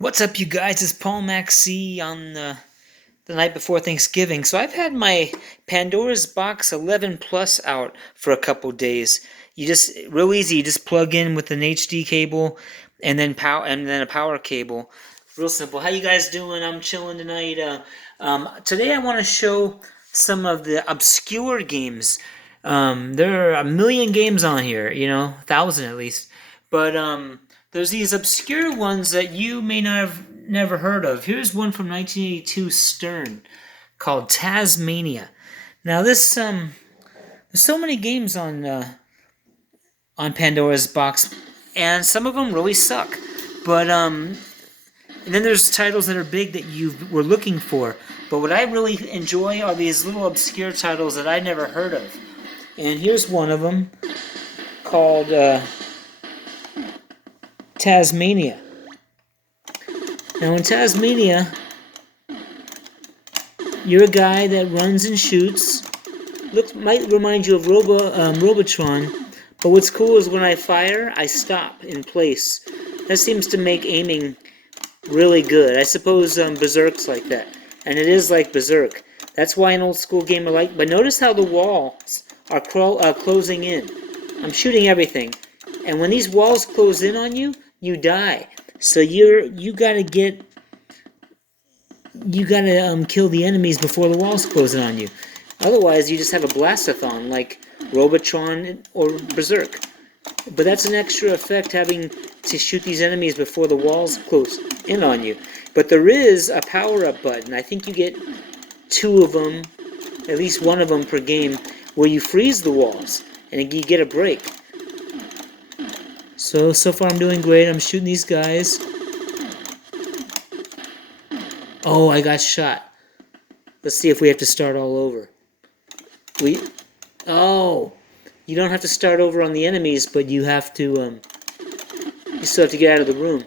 What's up, you guys? It's Paul Maxey on the night before Thanksgiving. So I've had my Pandora's Box 11 Plus out for a couple days. You just real easy. You just plug in with an HD cable and then a power cable. Real simple. How you guys doing? I'm chilling tonight. Today I want to show some of the obscure games. There are a million games on here. 1,000 at least. But there's these obscure ones that you may not have never heard of. Here's one from 1982 Stern called Tasmania. Now there's so many games on Pandora's Box, and some of them really suck. But and then there's titles that are big that you were looking for. But what I really enjoy are these little obscure titles that I never heard of. And here's one of them called Tasmania. Now in Tasmania, you're a guy that runs and shoots. Might remind you of Robotron, but what's cool is when I fire, I stop in place. That seems to make aiming really good. I suppose Berserk's like that, and it is like Berserk. That's why an old school game I like. But notice how the walls are closing in. I'm shooting everything, and when these walls close in on you, you die. So you gotta kill the enemies before the walls close in on you. Otherwise, you just have a blastathon like Robotron or Berserk. But that's an extra effect, having to shoot these enemies before the walls close in on you. But there is a power-up button. I think you get 2 of them, at least 1 of them per game, where you freeze the walls and you get a break. So far I'm doing great. I'm shooting these guys. Oh, I got shot. Let's see if we have to start all over. Oh, you don't have to start over on the enemies, but you have to, you still have to get out of the room.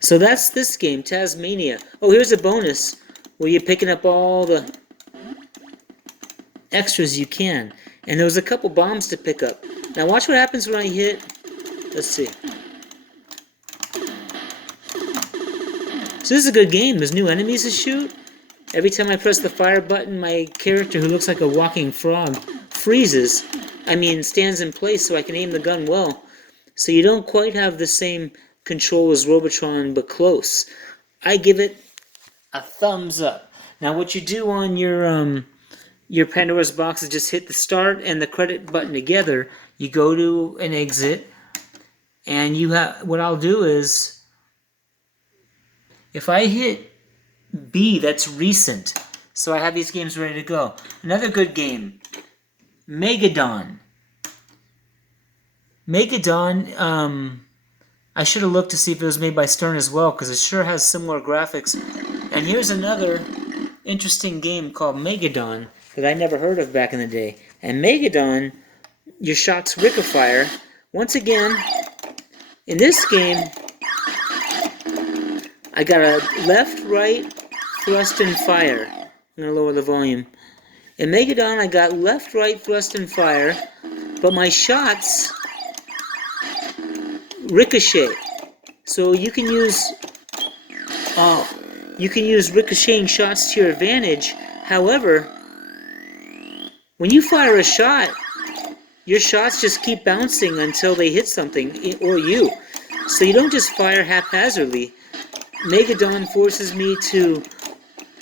So that's this game, Tasmania. Oh, here's a bonus where you're picking up all the extras you can. And there was a couple bombs to pick up. Now watch what happens when I hit. Let's see. So this is a good game. There's new enemies to shoot. Every time I press the fire button, my character, who looks like a walking frog, freezes. Stands in place so I can aim the gun well. So you don't quite have the same control as Robotron, but close. I give it a thumbs up. Now what you do on your Pandora's Box is just hit the start and the credit button together. You go to an exit, and what I'll do is, if I hit B, that's recent. So I have these games ready to go. Another good game, Megadon. Megadon, I should have looked to see if it was made by Stern as well, because it sure has similar graphics. And here's another interesting game called Megadon that I never heard of back in the day. And Megadon, your shots fire. Once again, in this game, I got a left, right, thrust, and fire. I'm going to lower the volume. In Megadon, I got left, right, thrust, and fire, but my shots ricochet. So you can use ricocheting shots to your advantage. However, when you fire a shot, your shots just keep bouncing until they hit something or you. So you don't just fire haphazardly. Megadon forces me to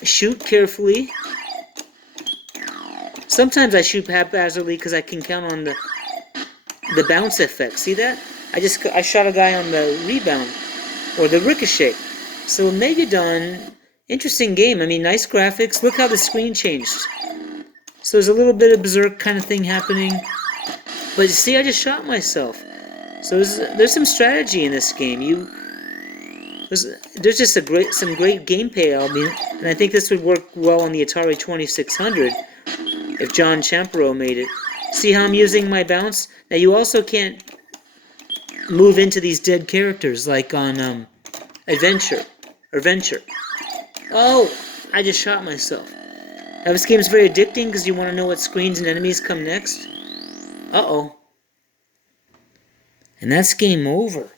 shoot carefully. Sometimes I shoot haphazardly because I can count on the bounce effect. See that? I shot a guy on the rebound or the ricochet. So Megadon, interesting game. Nice graphics. Look how the screen changed. So there's a little bit of Berserk kind of thing happening. But you see, I just shot myself. So there's some strategy in this game. There's just some great gameplay. And I think this would work well on the Atari 2600 if John Champero made it. See how I'm using my bounce? Now you also can't move into these dead characters like on Venture. Oh, I just shot myself. Now this game is very addicting because you want to know what screens and enemies come next. Uh-oh. And that's game over.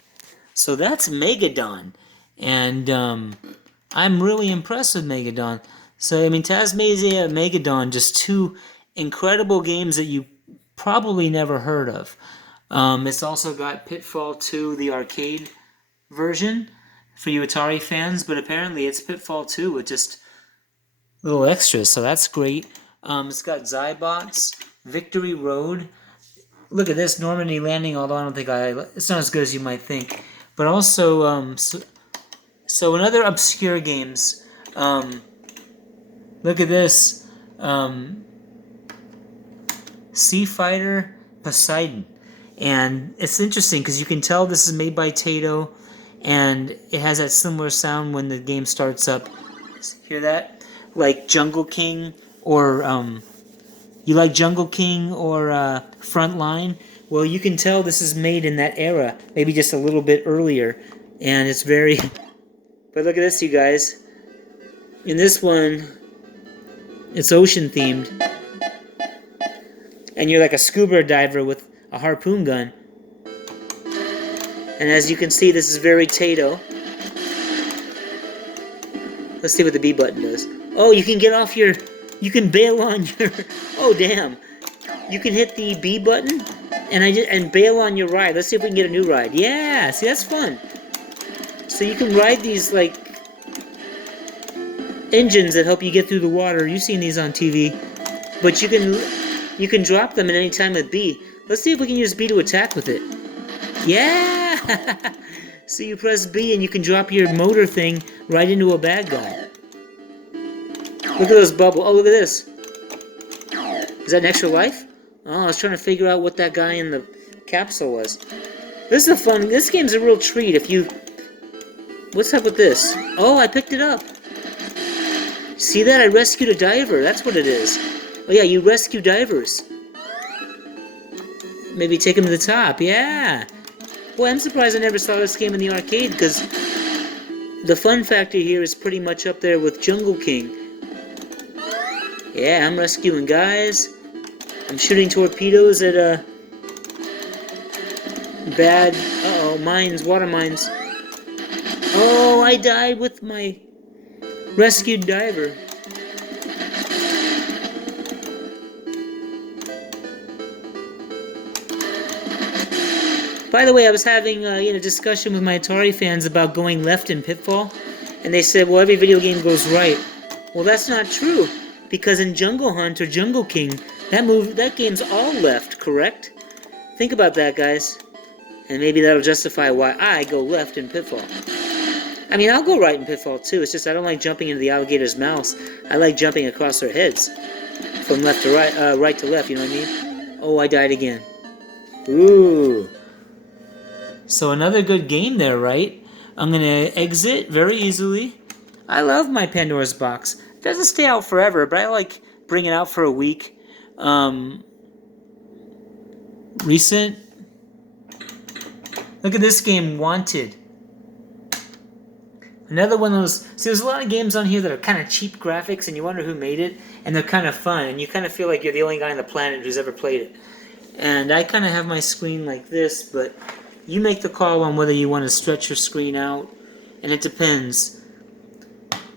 So that's Megadon. And I'm really impressed with Megadon. So, I mean, Tasmania and Megadon, just two incredible games that you probably never heard of. It's also got Pitfall 2, the arcade version for you Atari fans, but apparently it's Pitfall 2 with just little extras, so that's great. It's got Zybots, Victory Road. Look at this, Normandy Landing, although I don't think it's not as good as you might think. But also, so in other obscure games, look at this, Fighter Poseidon. And it's interesting because you can tell this is made by Taito, and it has that similar sound when the game starts up. Hear that? Like Jungle King, or you like Jungle King or Frontline? Well, you can tell this is made in that era, maybe just a little bit earlier, and it's very... But look at this, you guys. In this one, it's ocean themed, and you're like a scuba diver with a harpoon gun. And as you can see, this is very Taito. Let's see what the B button does. Oh, you can get off your... You can bail on your... Oh, damn. You can hit the B button and bail on your ride. Let's see if we can get a new ride. Yeah, see, that's fun. So you can ride these, like, engines that help you get through the water. You've seen these on TV. But you can drop them at any time with B. Let's see if we can use B to attack with it. Yeah! So you press B and you can drop your motor thing right into a bad guy. Look at those bubbles. Oh, look at this. Is that an extra life? Oh, I was trying to figure out what that guy in the capsule was. This is a fun... This game's a real treat if you... What's up with this? Oh, I picked it up. See that? I rescued a diver. That's what it is. Oh, yeah, you rescue divers. Maybe take him to the top. Yeah. Boy, I'm surprised I never saw this game in the arcade, because the fun factor here is pretty much up there with Jungle King. Yeah, I'm rescuing guys. I'm shooting torpedoes at bad... Uh-oh, mines, water mines. Oh, I died with my rescued diver. By the way, I was having a discussion with my Atari fans about going left in Pitfall, and they said, well, every video game goes right. Well, that's not true, because in Jungle Hunt or Jungle King, that game's all left, correct? Think about that, guys, and maybe that'll justify why I go left in Pitfall. I mean, I'll go right in Pitfall too. It's just I don't like jumping into the alligator's mouths. I like jumping across their heads, from left to right, right to left. You know what I mean? Oh, I died again. Ooh. So another good game there, right? I'm going to exit very easily. I love my Pandora's box. It doesn't stay out forever, but I like bring it out for a week. Recent. Look at this game, Wanted. Another one of those... See, there's a lot of games on here that are kind of cheap graphics, and you wonder who made it, and they're kind of fun, and you kind of feel like you're the only guy on the planet who's ever played it. And I kind of have my screen like this, but... You make the call on whether you want to stretch your screen out, and it depends.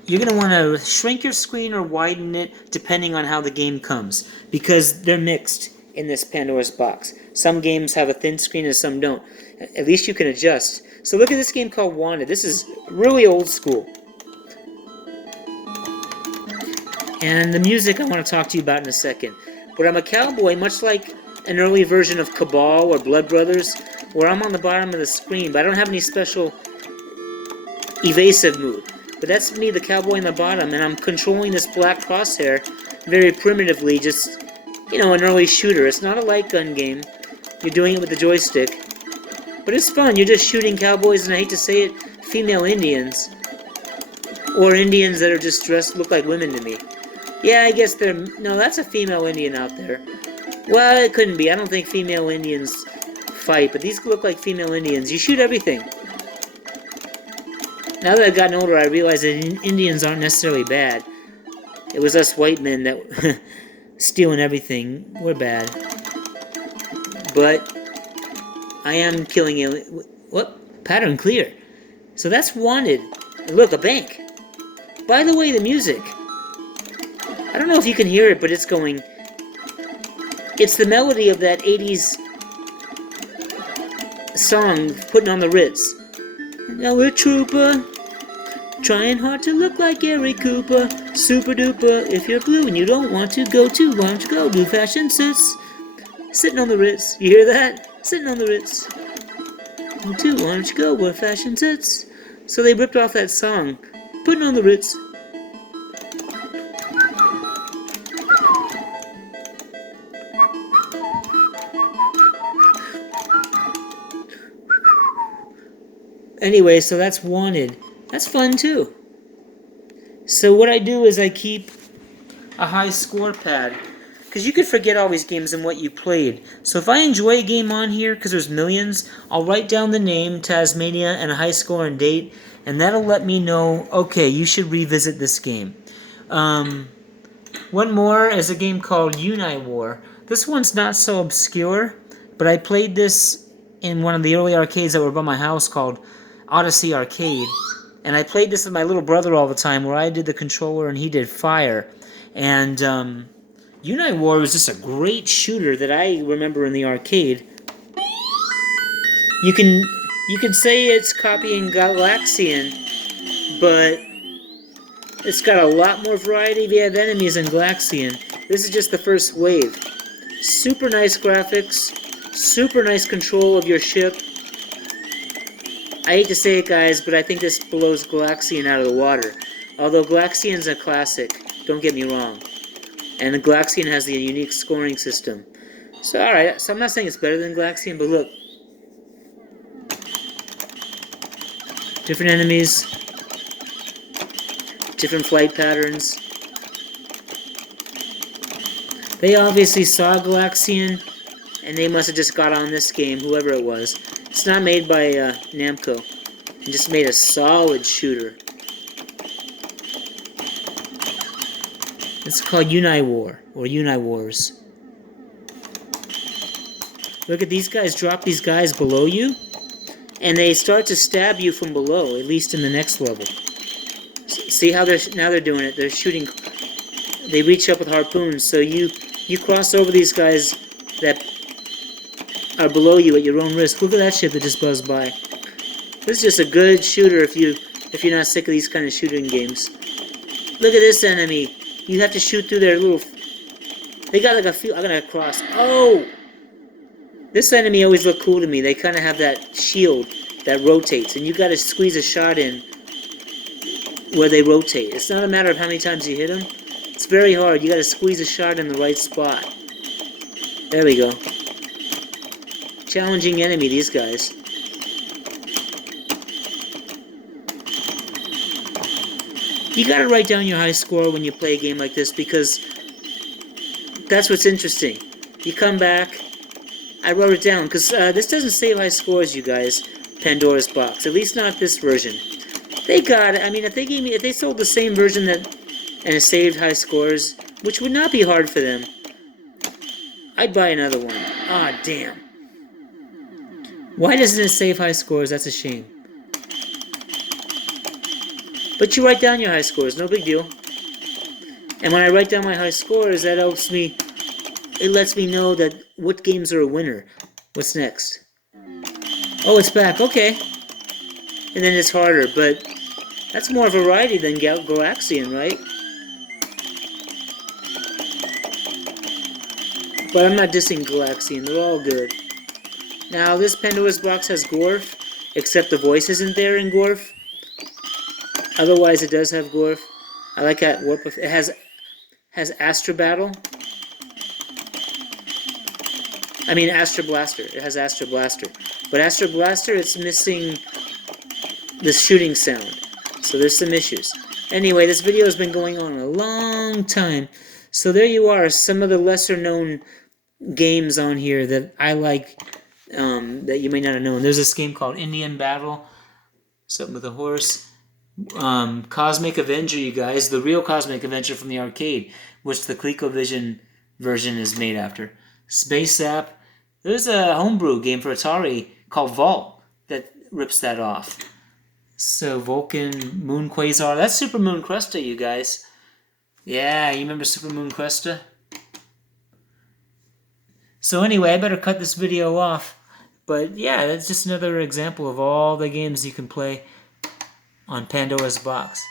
You're going to want to shrink your screen or widen it depending on how the game comes, because they're mixed in this Pandora's box. Some games have a thin screen and some don't. At least you can adjust. So look at this game called Wanda. This is really old school. And the music I want to talk to you about in a second. But I'm a cowboy, much like an early version of Cabal or Blood Brothers, where I'm on the bottom of the screen, but I don't have any special evasive move. But that's me, the cowboy on the bottom, and I'm controlling this black crosshair very primitively, just, you know, an early shooter. It's not a light gun game. You're doing it with the joystick. But it's fun. You're just shooting cowboys, and I hate to say it, female Indians. Or Indians that are just dressed, look like women to me. Yeah, I guess they're... No, that's a female Indian out there. Well, it couldn't be. I don't think female Indians fight, but these look like female Indians. You shoot everything. Now that I've gotten older, I realize that Indians aren't necessarily bad. It was us white men that stealing everything. We're bad. But I am killing aliens. What? pattern clear. So that's Wanted. Look, a bank. By the way, the music. I don't know if you can hear it, but it's going... It's the melody of that 80s song, Putting on the Ritz. Now we're trooper, trying hard to look like Gary Cooper. Super duper, if you're blue and you don't want to go to, why don't you go do fashion sits? Sitting on the Ritz, you hear that? Sitting on the Ritz. Too, why don't you go where fashion sits? So they ripped off that song, Putting on the Ritz. Anyway, so that's Wanted. That's fun too. So what I do is I keep a high score pad, because you could forget all these games and what you played. So if I enjoy a game on here, because there's millions, I'll write down the name, Tasmania, and a high score and date, and that'll let me know, okay, you should revisit this game. One more is a game called War. This one's not so obscure, but I played this in one of the early arcades that were by my house called Odyssey Arcade. And I played this with my little brother all the time, where I did the controller and he did fire. And War was just a great shooter that I remember in the arcade. You can say it's copying Galaxian, but it's got a lot more variety of enemies than Galaxian. This is just the first wave. Super nice graphics, super nice control of your ship. I hate to say it, guys, but I think this blows Galaxian out of the water. Although Galaxian's a classic, don't get me wrong. And the Galaxian has the unique scoring system. So, alright, so I'm not saying it's better than Galaxian, but look. Different enemies. Different flight patterns. They obviously saw Galaxian, and they must have just got on this game, whoever it was. It's not made by Namco. It just made a solid shooter. It's called War, or Wars. Look at these guys, drop these guys below you, and they start to stab you from below, at least in the next level. See how they're doing it, they're shooting, they reach up with harpoons, so you cross over these guys that are below you at your own risk. Look at that ship that just buzzed by. This is just a good shooter if you're not sick of these kind of shooting games. Look at this enemy. You have to shoot through their little... They got like a few... I'm gonna cross. Oh! This enemy always looked cool to me. They kind of have that shield that rotates, and you gotta squeeze a shot in where they rotate. It's not a matter of how many times you hit them. It's very hard. You gotta squeeze a shot in the right spot. There we go. Challenging enemy, these guys. You gotta write down your high score when you play a game like this, because that's what's interesting. You come back, I wrote it down, because this doesn't save high scores, you guys, Pandora's box. At least not this version. They got it. I mean, if they sold the same version and it saved high scores, which would not be hard for them, I'd buy another one. Ah, damn. Why doesn't it save high scores? That's a shame. But you write down your high scores, no big deal. And when I write down my high scores, that helps me, it lets me know that what games are a winner. What's next? Oh, it's back, okay. And then it's harder, but that's more variety than Galaxian, right? But I'm not dissing Galaxian, they're all good. Now, this Pandora's box has Gorf, except the voice isn't there in Gorf. Otherwise, it does have Gorf. I like that warp. It has Astra Battle. I mean Astra Blaster. It has Astra Blaster. But Astra Blaster, it's missing the shooting sound. So there's some issues. Anyway, this video has been going on a long time. So there you are, some of the lesser known games on here that I like, that you may not have known. There's this game called Indian Battle. Something with a horse. Cosmic Avenger, you guys. The real Cosmic Avenger from the arcade, which the ColecoVision version is made after. Space App. There's a homebrew game for Atari called Vault that rips that off. So Vulcan, Moon Quasar. That's Super Moon Cresta, you guys. Yeah, you remember Super Moon Cresta? So anyway, I better cut this video off. But yeah, that's just another example of all the games you can play on Pandora's box.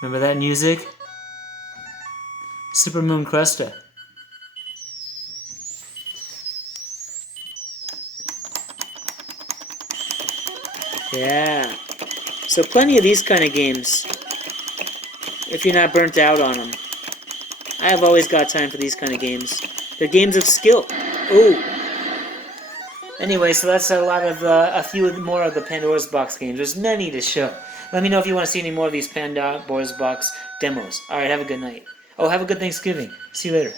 Remember that music? Super Moon Cresta. Yeah. So plenty of these kind of games, if you're not burnt out on them. I have always got time for these kind of games. They're games of skill. Ooh. Anyway, so that's a few more of the Pandora's Box games. There's many to show. Let me know if you want to see any more of these Pandora's Box demos. Alright, have a good night. Oh, have a good Thanksgiving. See you later.